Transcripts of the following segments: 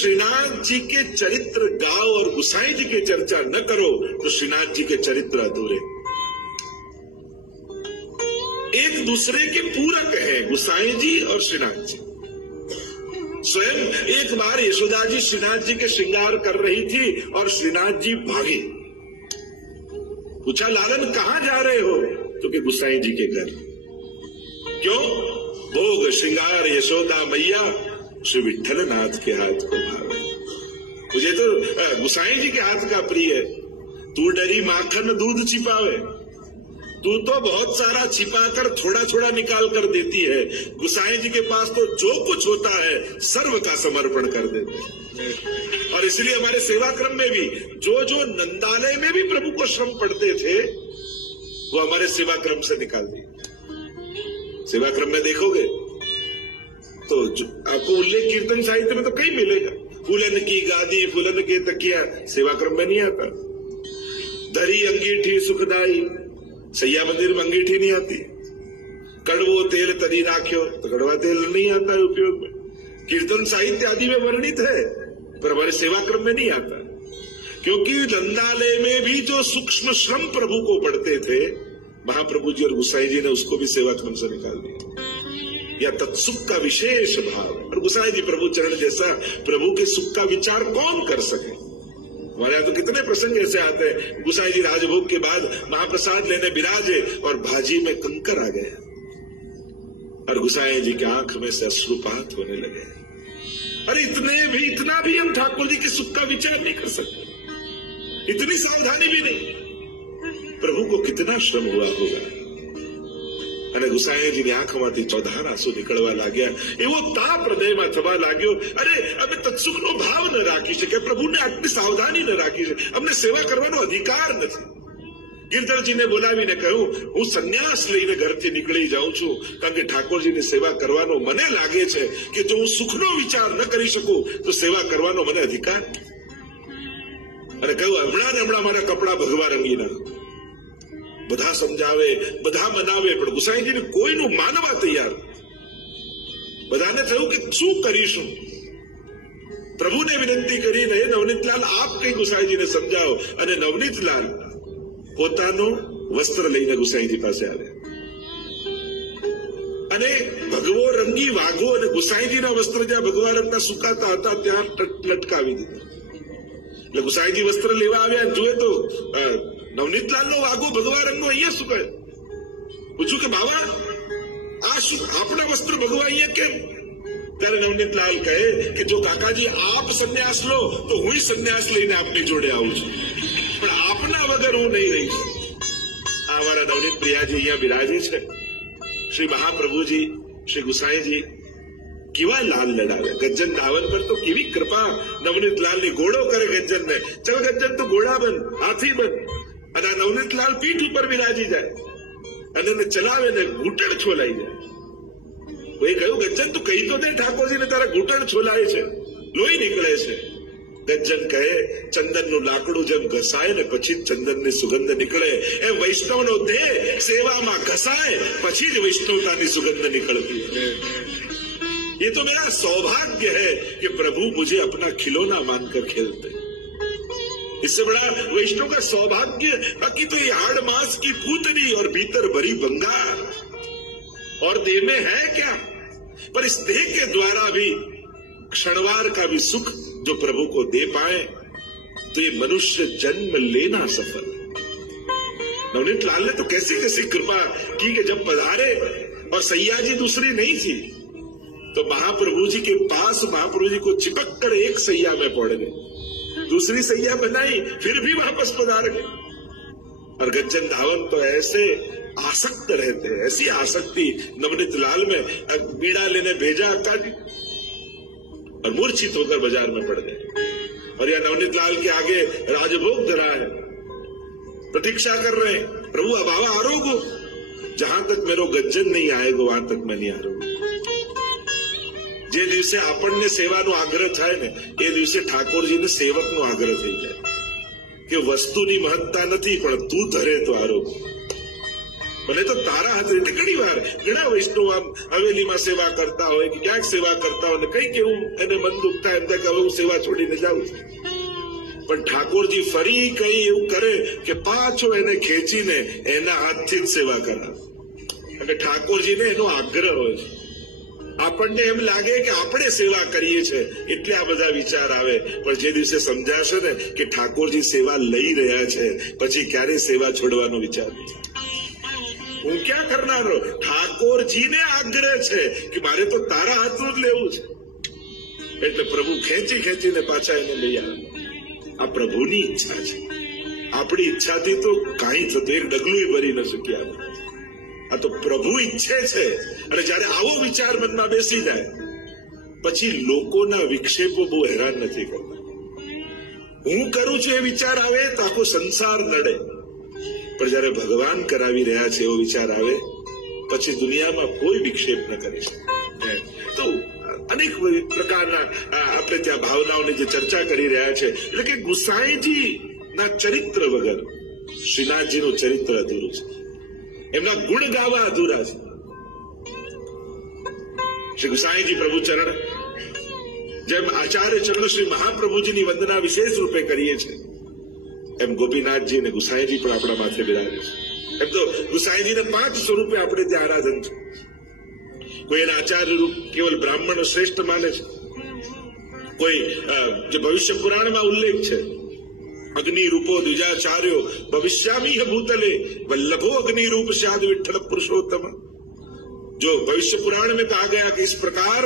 श्रीनाथ जी के चरित्र गाओ और गुसाई जी की चर्चा न करो तो श्रीनाथ जी के चरित्र अधूरे। एक दूसरे के पूरक है, गुसाई जी और श्रीनाथ जी। स्वयं एक बार यशोदा जी श्रीनाथ जी के श्रृंगार कर रही थी और श्रीनाथ जी भागे। पूछा, लालन, कहाँ जा रहे हो? तो कि गुसाई जी के घर। क्यों? भोग, श्रृंगार, यशोदा मैया श्री विठल नाथ के हाथ को भावे। मुझे तो गुसाई जी के हाथ का प्रिय है। तू डरी माखन दूध छिपावे। तू तो बहुत सारा छिपा कर थोड़ा थोड़ा निकाल कर देती है। गुसाई जी के पास तो जो कुछ होता है, सर्व का समर्पण कर देते और इसलिए हमारे सेवा क्रम में भी जो जो नंदालय में भी प्रभु को श्रम पड़ते थे, वो हमारे सेवा क्रम से निकाल दिए। सेवा क्रम में देखोगे तो आपको उल्लेख कीर्तन साहित्य में तो कहीं मिलेगा। फूलन की गादी, फूलन के तकिया सेवा क्रम में नहीं आता। दरी अंगीठी सुखदाई, सैया मंदिर में अंगीठी नहीं आती। कड़वो तेल तरी राख्यो तो कड़वा तेल नहीं आता है उपयोग में। कीर्तन साहित्य आदि में वर्णित है, पर हमारे सेवा क्रम में नहीं आता। क्योंकि नंदालय में भी जो सूक्ष्म श्रम प्रभु को पढ़ते थे, महाप्रभु जी और गुसाई जी ने उसको भी सेवा क्रम से निकाल दिया। या तत्सुख का विशेष भाव और गुसाई जी, प्रभु चरण जैसा प्रभु के सुख का विचार कौन कर सके? हमारे यहाँ तो कितने प्रसंग ऐसे आते हैं। गुसाई जी, राजभोग के बाद महाप्रसाद लेने विराजे और भाजी में कंकर आ गया और गुसाई जी की आँख में से अश्रुपात होने लगे। अरे इतने भी, इतना भी हम ठाकुर जी के सुख का विचार नहीं कर सकते। इतनी सावधानी भी नहीं। प्रभु को कितना श्रम हुआ होगा? અને ગુસાઈજીની આંખમાંથી ચોધાર નીકળવા લાગ્યા? એવો તાપ હૃદયમાં થવા લાગ્યો. અરે, અમે તત્સુખનો ભાવ ન રાખી શકે પ્રભુને આટલી સાવધાની ન રાખી છે અમને સેવા કરવાનો અધિકાર નથી. ગિરધરજીને બોલાવીને કહ્યું, હું સંન્યાસ લઈને ઘરથી નીકળી જાઉં છું, કારણ કે ઠાકોરજીની સેવા કરવાનો મને લાગે છે કે જો હું સુખનો વિચાર ન કરી શકું, તો સેવા કરવાનો મને અધિકાર. અને કહ્યું, હમણાં ને હમણાં મારા કપડા ભગવા રંગી નાખો બધા સમજાવે, બધા મનાવે, પણ ગુસાઈજીને કોઈનું માનવા તૈયાર. બધાને થયું કે શું કરીશું? પ્રભુને વિનંતી કરીને નવનીતલાલ, આપ કઈ ગુસાઈજીને સમજાવો. અને નવનીતલાલ પોતાનું વસ્ત્ર લઈને ગુસાઈજી પાસે આવ્યા. અને ભગવો રંગી વાઘો અને ગુસાઈજીના વસ્ત્ર જ્યાં ભગવા રંગના સુકાતા હતા, ત્યાં લટકાવી દીધા. એટલે ગુસાઈજી વસ્ત્ર લેવા આવ્યા, જુએ તો અ, નવનીતલાલનો વાઘો ભગવા રંગો અહીંયા સુકાય પૂછ્યું કે બાબા આ શું આપણા વસ્ત્ર ભગવા અહીંયા કેમ? ત્યારે નવનીતલાલ કહે કે જો કાકાજી આપ સંન્યાસ લો તો હું સંન્યાસ લઈને આપની જોડે આવું છું. પણ આપના વગર હું નહીં રહીશ આ મારા નવનીત પ્રિયાજી અહીંયા બિરાજે છે. શ્રી મહાપ્રભુજી શ્રી ગુસાઈજી કેવા લાલ લડાવે. ગજ્જન ધાવન પર તો કેવી કૃપા નવનીત લાલની ઘોડો કરે ગજ્જન ને ચલ ગજ્જન તો ઘોડા બન હાથી બન. અને આ નવનીત લાલ પીઠ ઉપર બિરાજી જાય અને એને ચલાવે ને ઘૂંટણ છોલાઈ જાય કોઈ કહ્યું ગજ્જન તું કહી તો દે ઠાકોરજી ને તારા ઘૂંટણ છોલાય છે લોહી નીકળે છે ગજ્જન કહે ચંદન નું લાકડું જેમ ઘસાય ને પછી જ ચંદન ની સુગંધ નીકળે એ વૈષ્ણવ નો દેહ સેવામાં ઘસાય પછી જ વૈષ્ણવતાની સુગંધ નીકળતી ये तो मेरा सौभाग्य है कि प्रभु मुझे अपना खिलौना मानकर खेलते हैं। इससे बड़ा वैष्णव का सौभाग्य, बाकी तो ये आड़ मास की पूतनी और भीतर भरी बंगार और देह में है क्या? पर इस देह के द्वारा भी क्षणवार का भी सुख जो प्रभु को दे पाए तो ये मनुष्य जन्म लेना सफल। नवनीत लाल ने तो कैसी कैसी कृपा की कि जब पधारे और सैया जी दूसरी नहीं थी तो महाप्रभु जी के पास महाप्रभु जी को चिपक कर एक सैया में पड़ गए दूसरी सैया बनाई, फिर भी वापस पधार गए और गज्जन धावन तो ऐसे आसक्त रहते हैं, ऐसी आसक्ति नवनीत लाल में बीड़ा लेने भेजा अक्का जी। और मूर्छित होकर बाज़ार में पड़ गए। और यह नवनीत लाल के आगे राजभोग धरा है। प्रतीक्षा कर रहे हैं, प्रभु अब आवा आरोगो। जहाँ तक मेरो गज्जन नहीं आएगा, वहाँ तक मैं नहीं आरोगो જે દિવસે આપણને સેવાનો આગ્રહ થાય ને, એ દિવસે ઠાકોરજીને સેવકનો આગ્રહ થઈ જાય. કે વસ્તુની મહત્તા નથી, પણ તું ધરે તો આરોગ્ય મને તો તારા હાથે એટલે ઘણી વાર, ઘણા વૈષ્ણવ આમ હવેલીમાં સેવા કરતા હોય કે ક્યાંક સેવા કરતા હોય ને કંઈક એવું એને મન દુખતા એમ થાય કે હવે હું સેવા છોડીને જાઉં છું. પણ ઠાકોરજી ફરી કઈ એવું કરે કે પાછો એને ખેંચીને એના હાથથી જ સેવા કરાવે. એટલે ઠાકોરજીને એનો આગ્રહ હોય છે. આપણને એમ લાગે કે આપણે સેવા કરીએ છીએ. એટલે આ બધા વિચાર આવે. પણ જે દિવસે સમજાશે ને કે ઠાકોરજી સેવા લઈ રહ્યા છે, પછી ક્યારે સેવા છોડવાનો વિચાર. હું ક્યાં કરનારો? ઠાકોરજીને આગ્રહ છે કે મારે તો તારા હાથનું જ લેવું છે. એટલે પ્રભુ ખેંચી ખેંચીને પાછા એને લઈ આવે. આ પ્રભુની ઈચ્છા છે. આપણી ઈચ્છાથી તો કાંઈ થતું, એક ડગલું ભરી ન શક્યા. આ તો પ્રભુ ઈચ્છે છે. અને જયારે આવો વિચાર મનમાં બેસી જાય, પછી લોકોના વિક્ષેપો બહુ હેરાન નથી કરતા. હું કરું છું એ વિચાર આવે તો આખો સંસાર નડે. પણ જયારે ભગવાન કરાવી રહ્યા છે એવો વિચાર આવે, પછી દુનિયામાં કોઈ વિક્ષેપ ન કરી શકે. તો અનેક પ્રકારના આપણે ત્યાં ભાવનાઓની જે ચર્ચા કરી રહ્યા છે, એટલે કે ગુસાઈજી ના ચરિત્ર વગર શ્રીનાથજીનું ચરિત્ર અધૂરું છે. એમના ગુણ ગાવા અધૂરા છે. શ્રી ગુસાઈજી પ્રભુ ચરણ, જેમ આચાર્ય ચરણ શ્રી મહાપ્રભુજીની વંદના વિશેષ રૂપે કરીએ છીએ એમ ગોપીનાથજી અને ગુસાઈજી પણ આપણા માથે બિરાજે છે. એમ તો ગુસાઈજીને પાંચ સ્વરૂપે આપણે ત્યાં આરાધન છે. કોઈ એના આચાર્ય રૂપ કેવલ બ્રાહ્મણ શ્રેષ્ઠ માને છે? કોઈ જે ભવિષ્ય પુરાણમાં ઉલ્લેખ છે અગ્નિ રૂપો દ્વિજાચાર્યો ભવિષ્યામી ભૂતલે वल्लभो अग्नि रूप शाद विठल पुरुषोत्तम जो भविष्य पुराण में कहा गया कि इस प्रकार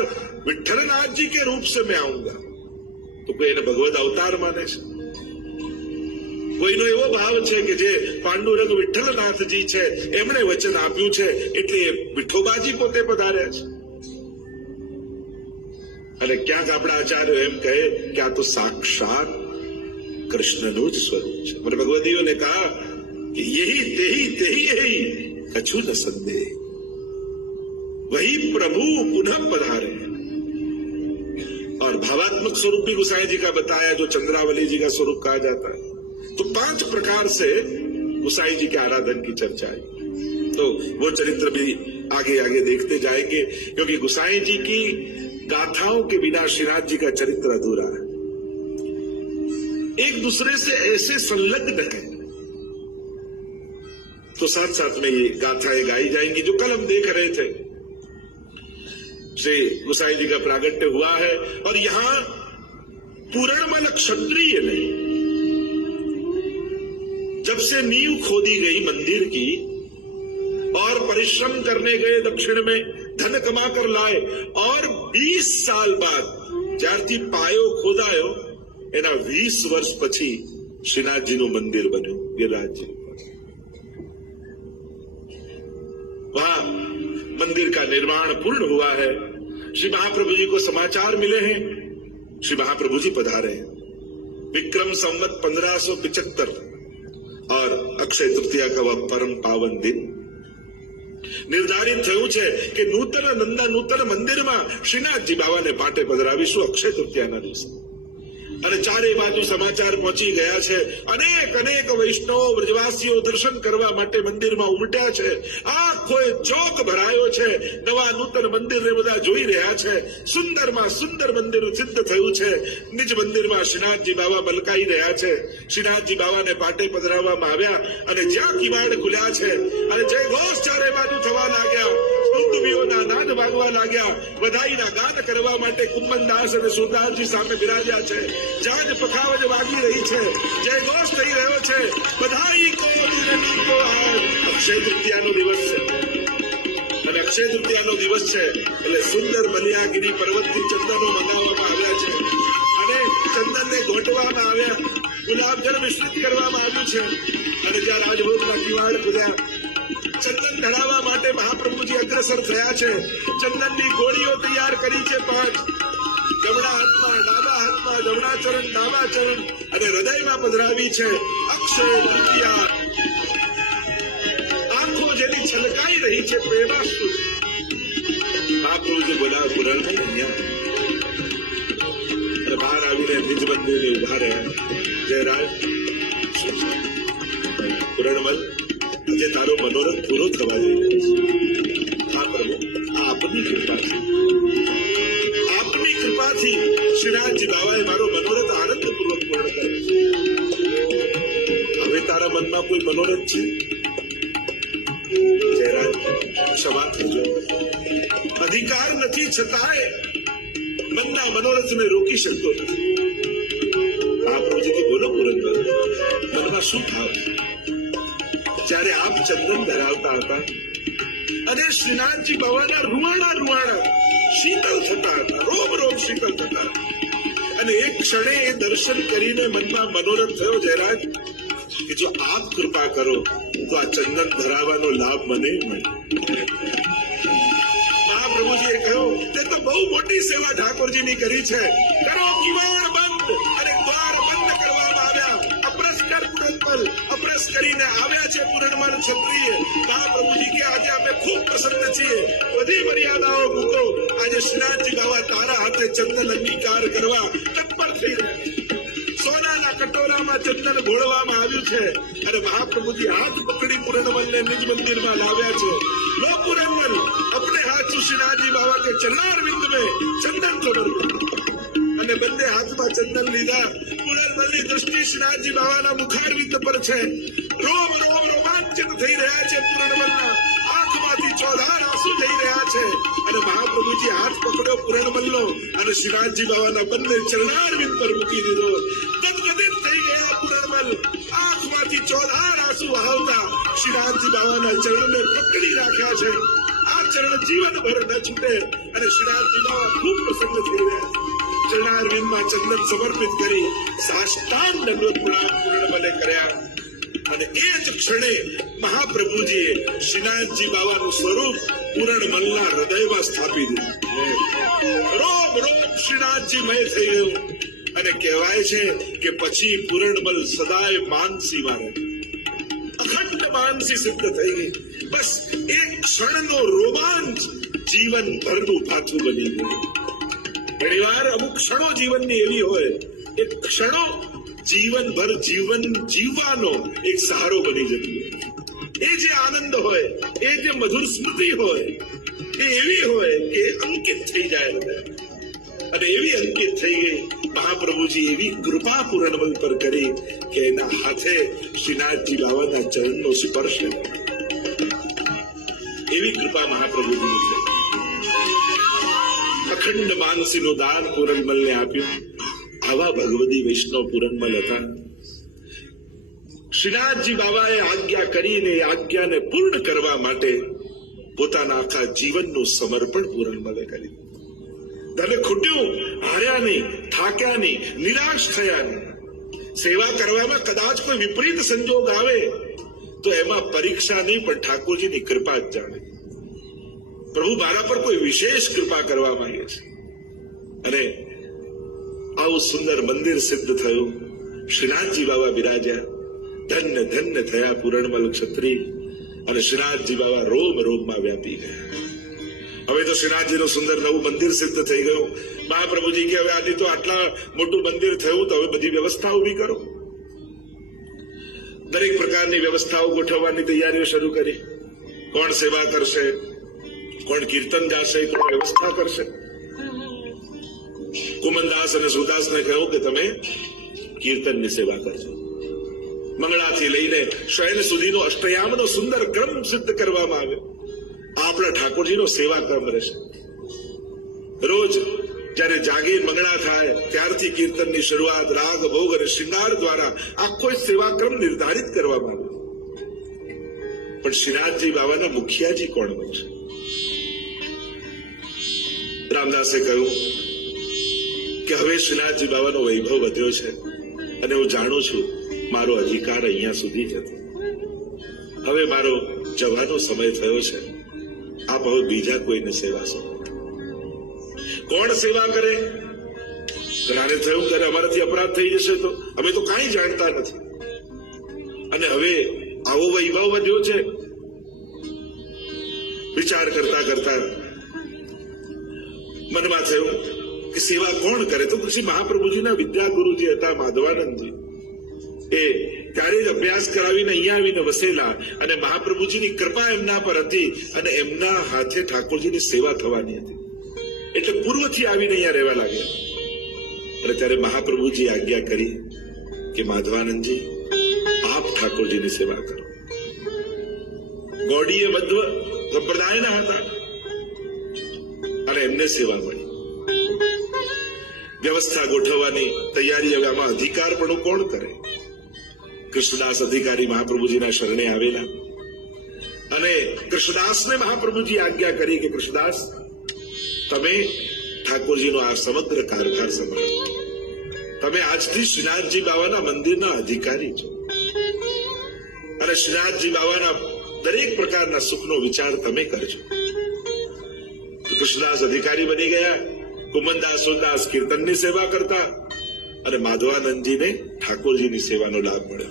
विठलनाथ जी के रूप से मैं आऊंगा તો કોઈ એને ભગવદ અવતાર માને છે કોઈનો એવો ભાવ છે કે જે પાંડુરંગ વિઠ્ઠલનાથજી છે એમણે વચન આપ્યું છે એટલે એ વિઠોબાજી પોતે પધાર્યા છે અને ક્યાંક આપણા આચાર્યો એમ કહે કે આ તો સાક્ષાત कृष्ण डोज स्वरूप मैंने भगवदियों ने कहा कि यही तेही तेही यही अछू न संदेह। वही प्रभु पुनः पधारे। और भावात्मक स्वरूप भी गुसाई जी का बताया, जो चंद्रावली जी का स्वरूप कहा जाता है। तो पाँच प्रकार से गुसाई जी के आराधन की चर्चा आई। तो वो चरित्र भी आगे आगे देखते जाएँगे, क्योंकि गुसाई जी की गाथाओं के बिना श्रीनाथ जी का चरित्र अधूरा है। एक दूसरे से ऐसे संलग्न है तो साथ साथ में ये गाथाएँ गाई जाएँगी जो कल हम देख रहे थे। श्री गुसाई जी का प्रागट्य हुआ है और यहाँ पूर्णमल क्षत्रिय नहीं। जब से नींव खोदी गई मंदिर की और परिश्रम करने गए दक्षिण में, धन कमा कर लाए, और 20 साल बाद जाति पायो, खोदायो એના 20 વર્ષ પછી શ્રીનાથજીનું મંદિર બન્યું ગિરિરાજજી वहां मंदिर का निर्माण पूर्ण हुआ है श्री महाप्रभु जी को समाचार मिले हैं श्री महाप्रभु जी पधारे हैं विक्रम संवत पंद्रह सौ पिचहत्तर और अक्षय तृतीया का वह परम पावन दिन નિર્ધારિત થયું છે કે નૂતન નંદા નૂતન મંદિરમાં શ્રીનાથજી બાવાને પાટે પધરાવીશું અક્ષય તૃતીયાના દિવસે અને ચારે બાજુ સમાચાર પહોંચી ગયા છે. અનેક અનેક વૈષ્ણવ વ્રજવાસીઓ દર્શન કરવા માટે મંદિરમાં ઉમટ્યા છે. આખો ચોક ભરાયો છે. નવા નૂતન મંદિરને બધા જોઈ રહ્યા છે. સુંદરમાં સુંદર મંદિર સિદ્ધ થયું છે. નિજ મંદિરમાં શ્રીનાથજી બાવા મલકાઈ રહ્યા છે. શ્રીનાથજી બાવાને પાટે પધરાવવામાં આવ્યા અને જ્યાં કિવાડ ખુલ્યા છે. અને જય ઘોષ વાગવા લાગ્યા વધાઈના ગાન કરવા માટે કુંભનદાસ અને સુરદાસજી સામે બિરાજ્યા છે. જાજ પખાવજ વાગી રહી છે. જય ઘોષ થઈ રહ્યો છે બધાઈ કો દુરની કો અક્ષય તૃતીયાનો દિવસ છે. અને અક્ષય તૃતીયાનો દિવસ છે એટલે સુંદર મલિયાગીરી પર્વતથી ચંદનો મંગાવવામાં આવ્યા છે. અને ચંદનને ઘોટવામાં આવ્યા. ગુલાબજળ મિશ્રિત કરવામાં આવ્યું છે. અને જ્યાં રાજભોગના કિવાડ ખુલ્યા ચંદન ધરાવવા માટે મહાપ્રભુજી અગ્રસર થયા છે. ચંદનની ગોળીઓ તૈયાર કરી છે પાંચ. જમણા હાથમાં ડાબા હાથમાં જમણા ચરણ ડાબા ચરણ અને હૃદયમાં પધરાવી છે. અક્ષય આંખો જેની છલકાઈ રહી છે પ્રેમા મહાપ્રભુજી બોલા, પુરણ અહીંયા? બહાર આવીને નિજ ઊભા રહ્યા. જયરાજ પુરણમલ આજે તારો મનોરથ પૂરો થવા જઈ રહ્યો છે. આ આપની કૃપાથી. આપની કૃપાથી શ્રીનાથજી બાબાએ મારો મનોરથ આનંદપૂર્વક પૂર્ણ કર્યો છે. હવે તારા મનમાં કોઈ મનોરથ છે? ક્ષમા કરજો. અધિકાર નથી, છતાંય મનના મનોરથને રોકી શકતો નથી. આ પ્રભુજીથી બોલો પુરંદર મનમાં શું આપ ચંદન ધરાવતા હતા. અને શ્રીનાથજી બાબાના રૂવાણા રૂવાણા શીતલ થતા હતા. રોમ રોમ શીતલ થતા અને એક ક્ષણે એ દર્શન કરીને મનમાં મનોરથ થયો જયરાજ, કે જો આપ કૃપા કરો, તો આ ચંદન ધરાવવાનો લાભ મને મળે. મહાપ્રભુજીએ કહ્યું, તે તો બહુ મોટી સેવા ઠાકોરજીની કરી છે. કરો કિવાડ કરીને આવ્યા છે પૂરણમાન ક્ષત્રિય કા પ્રભુજી કે આજે અમે ખૂબ પ્રસન્ન છીએ. બધી મર્યાદાઓ મૂકો. આજે શ્રીનાથજી બાબા તારા હાથે ચંદન અંગીકાર કરવા તત્પર થઈ સોનાના કટોરામાં ચંદન ઘોળવામાં આવ્યું છે. અને મહાપ્રભુજી હાથ પકડી પૂરણમલને નિજ મંદિરમાં લાવ્યા છે. લો પૂરણમલ, અપને હાથ શ્રીનાથજી બાબા કે ચરણાર બિંદ મેં ચંદન સમર્પણ અને બંને હાથમાં ચંદન લીધા. પૂરણમલની દ્રષ્ટિ શ્રીનાથજી બાવાના મુખારવિંદ પર છે. રોમ રોમ રોમાંચિત થઈ રહ્યા છે પૂરણમલના આંખમાંથી ચોધાર આંસુ થઈ રહ્યા છે. અને મહાપ્રભુજી હાથ પકડ્યો પૂરણમલનો અને શ્રીનાથજી બાવાના બંને ચરણારવિંદ પર મૂકી દીધો. તદગદિત થઈ ગયા પૂરણમલ આંખમાંથી ચોધાર આંસુ વહાવતા શ્રીનાથજી બાવાના ચરણને પકડી રાખ્યા છે. આ ચરણ જીવનભર ન છૂટે અને શ્રીનાથજી બાબા ખૂબ પ્રસન્ન થઈ રહ્યા છે. ચરણારવિંદમાં ચંદન સમર્પિત કરી સાષ્ટાંગ દંડવત પ્રણામ પૂર્ણમલે કર્યા. અને એ જ ક્ષણે મહાપ્રભુજીએ શ્રીનાથજી બાબાનું સ્વરૂપ પૂરણમલના હૃદયમાં સ્થાપી દીધું. રોમ રોમ, શ્રીનાથજી મય થઈ ગયું. અને કહેવાય છે કે પછી પૂરણમલ સદાય માનસી મારે અખંડ માનસી સિદ્ધ થઈ ગઈ. બસ એક ક્ષણનો રોમાંચ જીવન ભરનું પાછું બની ગયું. ઘણીવાર અમુક ક્ષણો જીવનની એવી હોય, એ ક્ષણો જીવનભર જીવન જીવવાનો એક સહારો બની જતી એ જે આનંદ હોય, એ જે મધુર સ્મૃતિ હોય, એ એવી હોય કે અંકિત થઈ જાય અને એવી અંકિત થઈ ગઈ, મહાપ્રભુજી એવી કૃપા પૂરણમલ પર કરી કે એના હાથે શ્રીનાથજી બાબાના ચરણનો સ્પર્શ એવી કૃપા મહાપ્રભુજીની છે. અખંડ માનસીનું દાન પૂરણમલને આપ્યું. આવા ભગવદી વૈષ્ણવ પૂરણમલ હતા. શ્રીનાથજી બાબાએ આજ્ઞા કરીને આજ્ઞાને પૂર્ણ કરવા માટે પોતાના આખા જીવનનું સમર્પણ પૂરણમલે કર્યું. ધને ખૂટ્યું હાર્યા નહીં થાક્યા નહીં નિરાશ થયા નહીં સેવા કરવામાં કદાચ કોઈ વિપરીત સંજોગ આવે, તો એમાં પરીક્ષા નહીં પણ ઠાકોરજીની કૃપા જ જાણે. પ્રભુ મારા પર કોઈ વિશેષ કૃપા કરવા માંગે છે. અને આવું સુંદર મંદિર સિદ્ધ થયું. શ્રીનાથજી બાબા બિરાજ્યા. ધન્ય ધન્ય થયા પૂરણમલ ક્ષત્રિય. અને શ્રીનાથજી બાબા રોમ, રોમમાં વ્યાપી ગયા. હવે તો શ્રીનાથજીનું સુંદર નવું મંદિર સિદ્ધ થઈ ગયું. મહાપ્રભુજી કે, હવે આજે તો આટલા મોટું મંદિર થયું તો હવે બધી વ્યવસ્થા ઊભી કરો. દરેક પ્રકારની વ્યવસ્થાઓ ગોઠવવાની તૈયારીઓ શરૂ કરી. કોણ સેવા કરશે? કોણ કીર્તન ગાશે કોણ વ્યવસ્થા કરશે. કુમનદાસ અને સુદાસને કહ્યું કે તમે કીર્તનની સેવા કરજો. મંગળાથી લઈને શયન સુધીનો અષ્ટયામનો સુંદર ક્રમ સિદ્ધ કરવામાં આવે. આપણા ઠાકોરજીનો સેવા ક્રમ રહેશે. રોજ જ્યારે જાગી મંગળા થાય, ત્યારથી કીર્તનની શરૂઆત રાગ, ભોગ અને શિંગાર દ્વારા આખો સેવાક્રમ નિર્ધારિત કરવામાં આવ્યો પણ શ્રીનાથજી બાબાના મુખિયાજી કોણ બનશે રામદાસે કહ્યું કે હવે શ્રીનાથજી બાબાનો વૈભવ વધ્યો છે અને હું જાણું છું મારો અધિકાર અહીંયા સુધી જ હતો. હવે મારો જવાનો સમય થયો છે. આપ હવે બીજા કોઈને સેવા સોંપો કોણ સેવા કરે? ઘણાને થયું ત્યારે અમારાથી અપરાધ થઈ જશે તો અમે તો કાંઈ જાણતા નથી. અને હવે આવો વૈભવ વધ્યો છે. વિચાર કરતા કરતા મનમાં થયું કે સેવા કોણ કરે? તો પછી મહાપ્રભુજીના વિદ્યાગુરુ જે હતા માધવાનંદજી. એ ત્યારે જ અભ્યાસ કરાવીને અહીંયા આવીને વસેલા અને મહાપ્રભુજીની કૃપા એમના પર હતી અને એમના હાથે ઠાકોરજીની સેવા થવાની હતી. એટલે પૂર્વથી આવીને અહીંયા રહેવા લાગ્યા. અને ત્યારે મહાપ્રભુજી આજ્ઞા કરી કે માધવાનંદજી, આપ ઠાકોરજીની સેવા કરો. ગોડીએ મધ્વ સંપ્રદાયના હતા. અને એમને સેવા મળી વ્યવસ્થા ગોઠવવાની તૈયારી હવે આમાં અધિકાર પણ કોણ કરે? કૃષ્ણદાસ અધિકારી મહાપ્રભુજીના શરણે આવેલા. અને કૃષ્ણદાસને મહાપ્રભુજી આજ્ઞા કરી કે, કૃષ્ણદાસ, તમે ઠાકોરજીનો આ સમગ્ર કારભાર સંભાળો. તમે આજથી શ્રીનાથજી બાવાના મંદિરના અધિકારી છો. અને શ્રીનાથજી બાવાના દરેક પ્રકારના સુખનો વિચાર તમે કરજો. કૃષ્ણદાસ અધિકારી બની ગયા. કુમનદાસ કીર્તનની સેવા કરતા અને માધવાનંદજીને ઠાકોરજીની સેવાનો લાભ મળ્યો.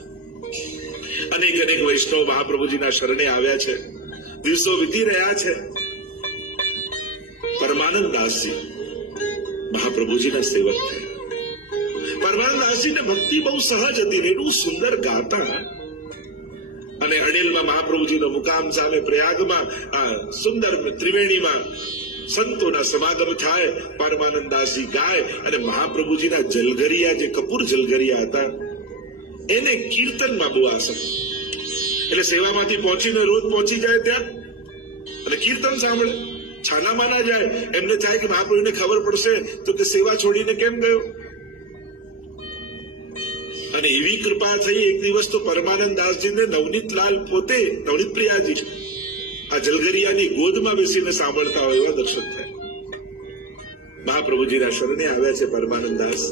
અનેક અનેક વૈષ્ણવ મહાપ્રભુજીના શરણે આવ્યા છે. દિવસો વીતી રહ્યા છે. પરમાનંદ દાસજી મહાપ્રભુજીના સેવક થયા. પરમાનંદાસજીને ભક્તિ બહુ સહજ હતી એટલું સુંદર ગાતા અને અણિલમાં મહાપ્રભુજીનો મુકામ સામે પ્રયાગમાં, આ સુંદર ત્રિવેણીમાં સંતોના સમાગમ થાય, પરમાનંદાસજી ગાય અને મહાપ્રભુજીના જલગરિયા જે કપૂર જલગરિયા હતા, એને કીર્તનમાં બહુ આસક્ત. એટલે સેવામાંથી પહોંચીને રોજ પહોંચી જાય ત્યાં અને કીર્તન સાંભળે. છાનામાં ના જાય. એમને થાય કે મહાપ્રભુને ખબર પડશે તો કે સેવા છોડીને કેમ ગયો? અને એવી કૃપા થઈ એક દિવસ તો પરમાનંદ દાસજીને નવનીત લાલ પોતે, નવનીત પ્રિયાજી આ જલગરિયાની ગોદમાં બેસીને સાંભળતા હોય એવા દર્શન થાય. મહાપ્રભુજીના શરણે આવ્યા છે પરમાનંદ દાસ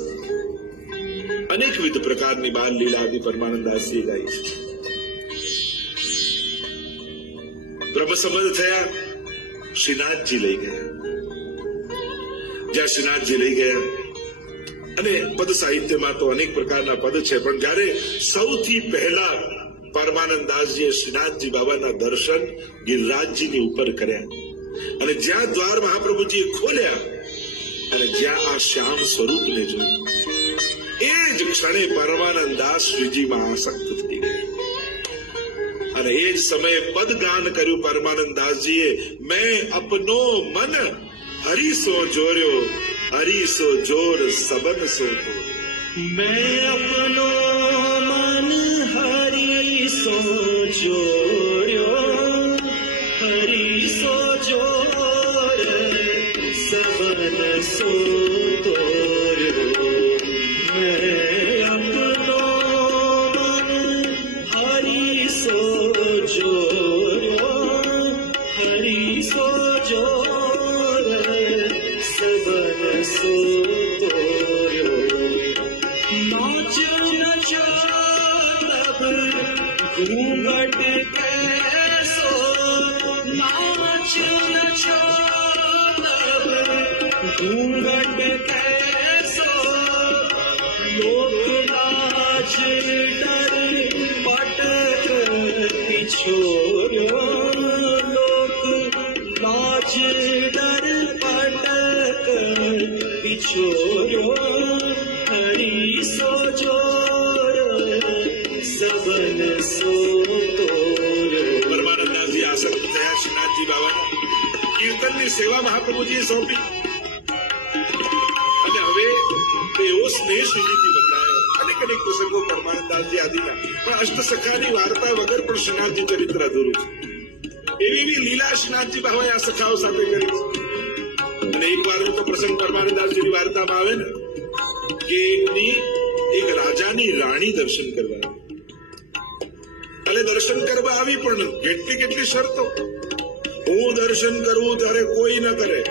અનેકવિધ પ્રકારની બાલ લીલા આદિ પરમાનંદ દાસજીએ ગાઈ છે. બ્રહ્મ સંબંધ થયા, શ્રીનાથજી લઈ ગયા. જ્યાં શ્રીનાથજી લઈ ગયા અને પદ સાહિત્યમાં તો અનેક પ્રકારના પદ છે, પણ જ્યારે સૌથી પહેલા પરમાનંદ દાસજીએ શ્રીનાથજી બાબાના દર્શન ગિરિરાજજીની ઉપર કર્યા. અને જ્યાં દ્વાર મહાપ્રભુજીએ ખોલ્યા, અને જ્યાં આ શ્યામ સ્વરૂપને જોયું. એ જ ક્ષણે પરમાનંદ શ્રીજીમાં આસક્ત થઈ ગયા. અને એ જ સમયે પદ ગાન કર્યું પરમાનંદ દાસજીએ મેં અપનો મન હરીસો જોર્યો, હરીસો જોર સબન સો મેં मैं Yeah. હવે એવો સ્નેહ શ્રીજીથી બદલાયો અનેક અનેક પ્રસંગો પરમાનંદાસજી આદિના પણ અષ્ટસખાની વાર્તા વગર પણ શ્રીનાથજી ચરિત્ર અધૂરું એવી એવી લીલા શ્રીનાથજી બાબાએ આ સખાઓ સાથે કરી છે તો પ્રસંગ પરમાનંદાસજીની વાર્તામાં આવે ને એકની એક રાજાની રાણી દર્શન કરવા દર્શન કરવા આવી પણ કેટલી કેટલી શરતો? હું દર્શન કરવું ત્યારે કોઈ ન કરે.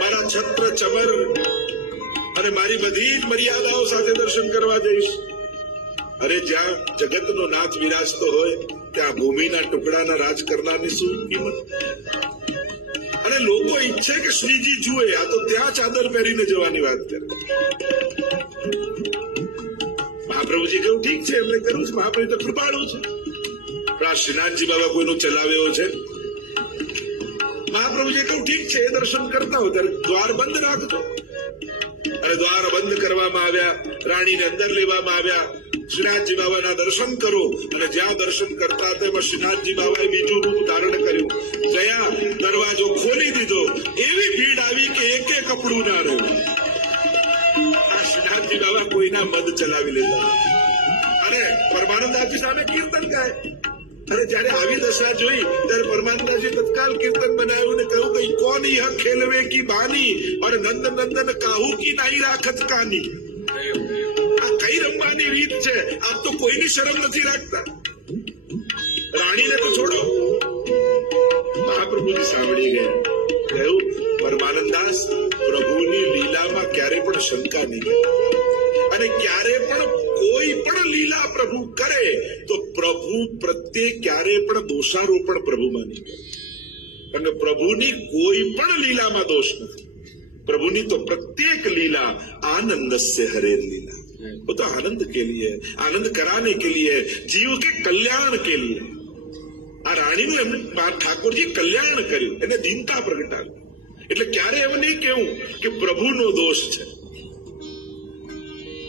મારા છત્ર ચમર અને મારી બધી જ મર્યાદાઓ સાથે દર્શન કરવા જઈશ. અરે જ્યાં જગતનો નાથ વિરાજતો હોય, ત્યાં ભૂમિના ટુકડાના રાજ કરનારની શું કિંમત? અને લોકો ઈચ્છે કે શ્રીજી જુએ, આ તો ત્યાં ચાદર પહેરીને જવાની વાત કરે. મહાપ્રભુજી કહ્યું, ઠીક છે, એમને છું મહાપ્રભુ તો કૃપાળુ છે. પણ આ શ્રીનાથજી બાબા કોઈનો ચલાવ્યો છે? મહાપ્રભુજી કહ્યું ઠીક છે, એ દર્શન કરતા હોય, ત્યારે દ્વાર બંધ રાખજો. અને દ્વાર બંધ કરવામાં આવ્યા, રાણીને અંદર લેવામાં આવ્યા, શ્રીનાથજી બાબાના દર્શન કરો, અને જ્યાં દર્શન કરતા હતા એમાં શ્રીનાથજી બાબાએ બીજું રૂપ ધારણ કર્યું. ગયા દરવાજો ખોલી દીધો. એવી ભીડ આવી કે એક કપડું ના રહ્યું આ શ્રીનાથજી બાબા કોઈના મદ ચલાવી લેતા અરે પરમાનંદાજી સામે કીર્તન ગાય. અરે જયારે આવી દશા જોઈ, ત્યારે પરમાનંદાજી તત્કાલ કીર્તન બનાવ્યું ને કહ્યું કે કોણ યહ ખેલવે કી બાની? અને નંદ નંદન કાહુ કી નાઈ રાખત કાની? આ કઈ રમવાની રીત છે? આપ તો કોઈની શરમ નથી રાખતા? રાણીને તો છોડો. મહાપ્રભુજી સાંભળી ગયા. કહ્યું, પરમાનંદાસ, પ્રભુની લીલામાં ક્યારે પણ શંકા નહીં. અને ક્યારે પણ કોઈ પણ લીલા પ્રભુ કરે તો પ્રભુ પ્રત્યે ક્યારે પણ દોષારોપણ પ્રભુમાં નહીં કરે અને પ્રભુની કોઈ પણ લીલામાં દોષ નથી प्रभु तो प्रत्येक लीला आनंद से हरे लीला वो तो आनंद के लिए आनंद कराने के लिए जीव के कल्याण के लिए આ રાણીનું એમને મા ઠાકોરજી કલ્યાણ કર્યું એને દીનતા પ્રગટાવી એટલે ક્યારે એમ નહીં કેવું કે પ્રભુનો દોષ છે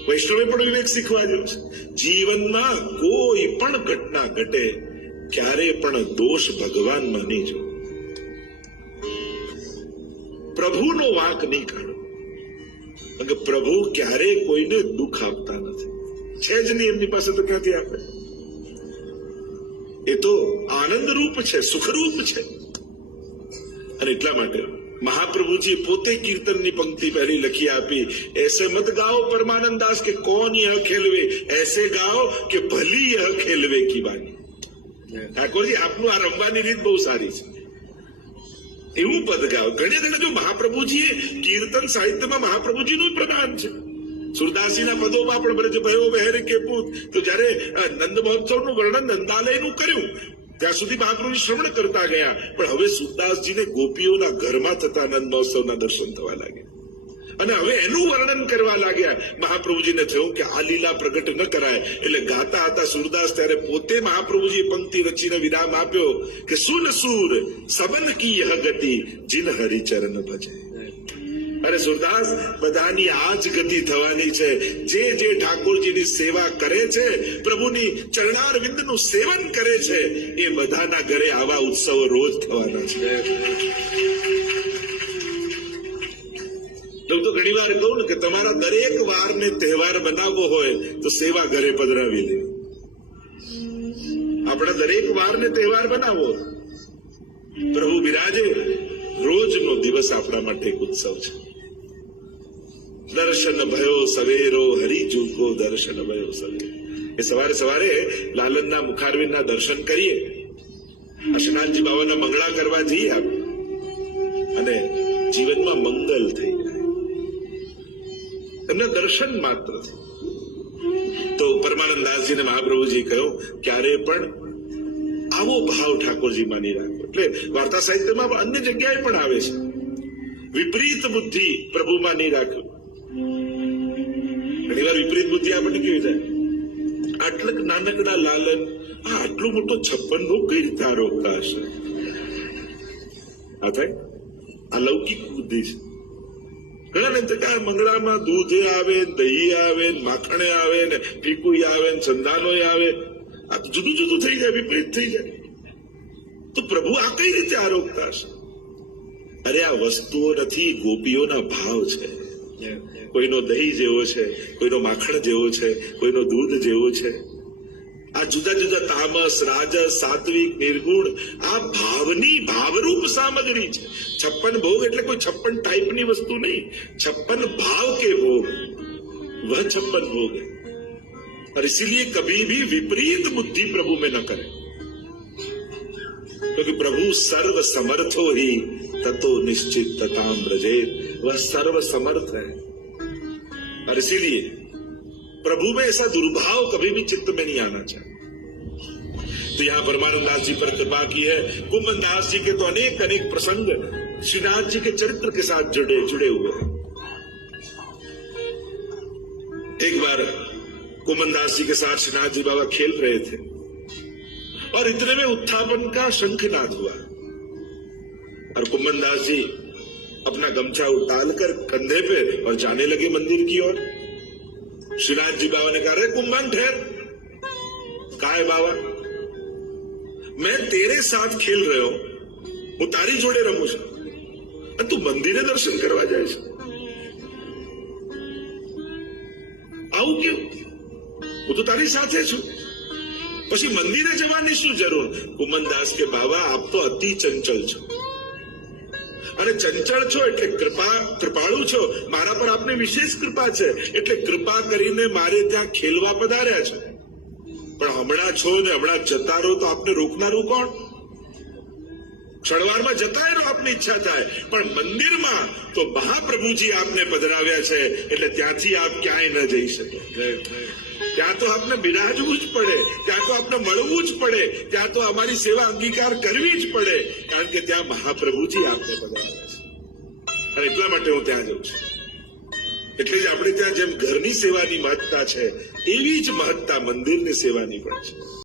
વૈષ્ણવે પણ વિવેક શીખવા જેવું છે. જીવનમાં કોઈ પણ ઘટના ઘટે, ક્યારે પણ દોષ ભગવાનમાં નહીં જો પ્રભુનો વાંક નહીં કાઢો કે પ્રભુ ક્યારેય કોઈને દુઃખ આપતા નથી. છે જ નહીં એમની પાસે તો ક્યાંથી આપે? એ તો આનંદ રૂપ છે, સુખરૂપ છે. અને એટલા માટે મહાપ્રભુજી પોતે કીર્તનની પંક્તિ પહેલી લખી આપી. એસે મત ગાઓ પરમાનંદ દાસ કે કોણ યહ ખેલવે? એસે ગાઓ કે ભલી યહ ખેલવે કી બાની ઠાકોરજી, આપનું આ રમવાની રીત બહુ સારી છે. એવું પદ ગાવ ઘણી ઘણી જો મહાપ્રભુજીએ કીર્તન સાહિત્યમાં મહાપ્રભુજીનું પ્રદાન છે. સુરદાસીના પદોમાં પણ ભરે છે ભયો વહેર કે પૂત. તો જયારે નંદ મહોત્સવનું વર્ણન નંદાલયનું કર્યું ત્યાં સુધી મહાપ્રભુ શ્રવણ કરતા ગયા. પણ હવે સુખદાસજીને ગોપીઓના ઘરમાં થતા આનંદ મહોત્સવના દર્શન થવા લાગ્યા. અને હવે એનું વર્ણન કરવા લાગ્યા. મહાપ્રભુજીને થયું કે આ લીલા પ્રગટ ન કરાય. એટલે ગાતા હતા સુરદાસ ત્યારે પોતે મહાપ્રભુજી પંક્તિ રચીને વિરામ આપ્યો કે, સુન સુર સબન કી ગતિ, જીન હરિચરણ ભજે. અરે સુરદાસ, બધાની આ જ ગતિ થવાની છે. જે જે ઠાકોરજીની સેવા કરે છે, પ્રભુની ચરણાર વિંદનું સેવન કરે છે, એ બધાના ઘરે આવા ઉત્સવો રોજ થવાના છે. હું તો ઘણી વાર કહું ને કે તમારા દરેક વારને તહેવાર બનાવવો હોય, તો સેવા ઘરે પધરાવી લે. આપણા દરેક વારને તહેવાર બનાવો. પ્રભુ બિરાજે, રોજનો દિવસ આપણા માટે એક ઉત્સવ છે. દર્શન ભયો સવેરો હરી કો દર્શન ભયો સવેરો. એ સવારે સવારે લાલનના મુખારવિંદના દર્શન કરીએ. અશનાથજી બાબાના મંગળા કરવા જઈએ અને જીવનમાં મંગલ થઈ જાય. એમના દર્શન માત્ર તો પરમાનંદ દાસજીને મહાપ્રભુજી કહ્યું, ક્યારે પણ આવો ભાવ ઠાકોરજી માની રાખો. એટલે વાર્તા સાહિત્યમાં અન્ય જગ્યાએ પણ આવે છે. વિપરીત બુદ્ધિ પ્રભુમાં નહીં રાખ્યો ઘણી વાર વિપરીત બુદ્ધિ આપણને કેવી થાય? આટલક નાનકડા લાલન, આ આટલો મોટો છપ્પન નો કઈ રીતે આરોગતા હશે? આ થાય? આ લૌકિક બુદ્ધિ છે. ઘણા ને તો આ મંગળામાં દૂધ આવે, દહીં આવે, માખણે આવે ને પીકુઈ આવે ને સંધાનો આવે. આ જુદું જુદું થઈ જાય, વિપરીત થઈ જાય. તો પ્રભુ આ કઈ રીતે આરોગતા હશે? અરે આ વસ્તુઓ નથી, ગોપીઓના ભાવ છે. કોઈનો દહીં જેવો છે કોઈનો માખણ જેવો છે કોઈનો દૂધ જેવો છે આ જુદા જુદા તામસ રાજસ સાત્વિક નિર્ગુણ આ ભાવની ભાવરૂપ સામગ્રી છે છપ્પન ભોગ એટલે કોઈ છપ્પન ટાઈપની વસ્તુ નહીં છપ્પન भाव के भोग वह छप्पन भोग है और इसीलिए कभी भी विपरीत बुद्धि प्रभु में न करें क्योंकि प्रभु सर्व समर्थो ही ततो निश्चित तताम ब्रजे वह सर्व समर्थ है और इसीलिए प्रभु में ऐसा दुर्भाव कभी भी चित्त में नहीं आना चाहिए। तो यहाँ परमानंद दास जी पर कृपा की है। कुंभन दास जी के तो अनेक अनेक प्रसंग श्रीनाथ जी के चरित्र के साथ जुड़े जुड़े हुए हैं। एक बार कुंभन दास जी के साथ श्रीनाथ जी बाबा खेल रहे थे और इतने में उत्थापन का शंखनाद हुआ। और कुंभन दास जी अपना गमछा उतार कर कंधे पे और जाने लगे मंदिर की ओर श्रीनाथ जी बाबा ने कहा रे कुंभन ठहर का है बाबा मैं तेरे साथ खेल રહ્યો હું તારી જોડે રમું છું અને તું મંદિરે દર્શન કરવા જાય છે આવું કેમ હું તો તારી સાથે છું પછી મંદિરે જવાની શું જરૂર કુમનદાસ કે બાબા આપ તો અતિ ચંચલ છો અને ચંચળ છો એટલે કૃપા, કૃપાળુ છો. મારા પર આપને વિશેષ કૃપા છે. એટલે કૃપા કરીને મારે ત્યાં ખેલવા પધાર્યા છે. પણ હમણાં છો ને હમણાં જતા રહો તો આપને રોકનારું કોણ? ક્ષણવારમાં જતા રહો આપની ઈચ્છા થાય. પણ મંદિરમાં તો મહાપ્રભુજી આપને પધરાવ્યા છે. એટલે ત્યાંથી આપ ક્યાંય ન જઈ શકે. ત્યાં તો આપને બિરાજવું જ પડે. ત્યાં તો આપને મળવું જ પડે. ત્યાં તો અમારી સેવા અંગીકાર કરવી જ પડે. કારણ કે ત્યાં મહાપ્રભુજી આપને બનાવે છે. અને એટલા માટે હું ત્યાં જઉં છું. એટલે જ આપણે ત્યાં જેમ ઘરની સેવાની મહત્તા છે, એવી જ મહત્તા મંદિરની સેવાની પણ છે.